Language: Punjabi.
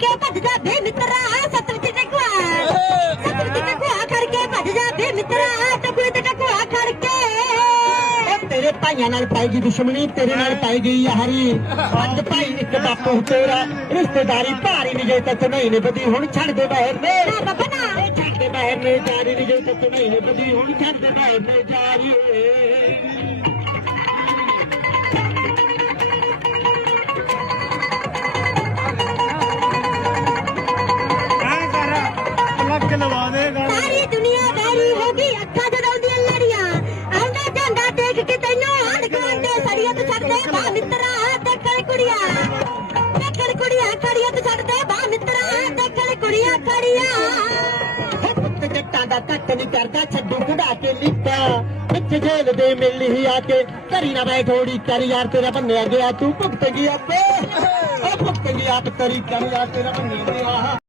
ਕਰਕੇ ਭੱਜ ਜਾ ਬੇ ਮਿੱਤਰਾ ਸੱਤ ਵਿੱਚ ਟਕਵਾ। ਸੱਤ ਵਿੱਚ ਟਕਵਾ ਕਰਕੇ ਭੱਜ ਜਾ ਬੇ ਮਿੱਤਰਾ ਟਕੂਏ ਤੇ ਟਕਵਾ ਕਰਕੇ। ਉਹ ਤੇਰੇ ਭਾਈਆਂ ਨਾਲ ਪਾਏਗੀ ਦੁਸ਼ਮਣੀ ਤੇਰੇ ਨਾਲ ਪਾਏਗੀ ਯਾਰੀ। ਪੰਜ ਭਾਈ ਇੱਕ ਬਾਪੂ ਤੇਰਾ। ਰਿਸ਼ਤੇਦਾਰੀ ਭਾਰੀ ਨਹੀਂ ਜੇ ਤੱਕ ਨਹੀਂ ਨਿਭਦੀ ਹੁਣ ਛੱਡ ਦੇ ਬਾਹਰ ਨੇ। ਛੱਡ ਦੇ ਬਾਹਰ ਨੇ ਜਾਰੀ ਨਹੀਂ ਜੇ ਤੱਕ ਨਹੀਂ ਨਿਭਦੀ ਹੁਣ ਛੱਡ ਦੇ ਬਾਹਰ ਨੇ ਜਾਰੀ ਪਲੱਗ ਲਵਾ ਦੇ ਗਾਣਾ ਸਾਰੀ ਦੁਨੀਆ ਵੈਰੀ ਹੋ ਗਈ ਅੱਖਾਂ ਜਦੋਂ ਦੀਆਂ ਲੜੀਆਂ। ਆਉਂਦਾ ਜਾਂਦਾ ਦੇਖ ਕੇ ਤੈਨੂੰ ਹੱਡ ਖਾਂਦੇ ਸੜੀਆਂ ਤੇ ਛੱਡ ਦੇ ਬਾ ਮਿੱਤਰਾ ਦੇਖਣ ਕੁੜੀਆਂ। ਦੇਖਣ ਕੁੜੀਆਂ ਖੜੀਆਂ ਤੇ ਛੱਡ ਦੇ ਬਾ ਮਿੱਤਰਾ ਦੇਖਣ ਕੁੜੀਆਂ ਖੜੀਆਂ ਹੋ ਪੁੱਤ ਜੱਟਾਂ ਦਾ ਕੱਟ ਨਹੀਂ ਕਰਦਾ ਛੱਡੂ ਕਢਾ ਕੇ ਲਿੱਤਾ ਵਿੱਚ ਜੇਲ ਦੇ ਮਿਲ ਹੀ ਆ ਕੇ ਕਰੀ ਨਾ ਬੈਠੋੜੀ ਕਰ ਯਾਰ ਤੇਰਾ ਬੰਨਿਆ ਗਿਆ ਤੂੰ ਭੁਗਤੇਗੀ ਆਪੇ ਉਹ ਭੁਗਤੇਗੀ ਆਪ ਤੇਰੀ ਕਰ ਯਾਰ ਤੇਰਾ ਬੰਨਿਆ ਗਿਆ।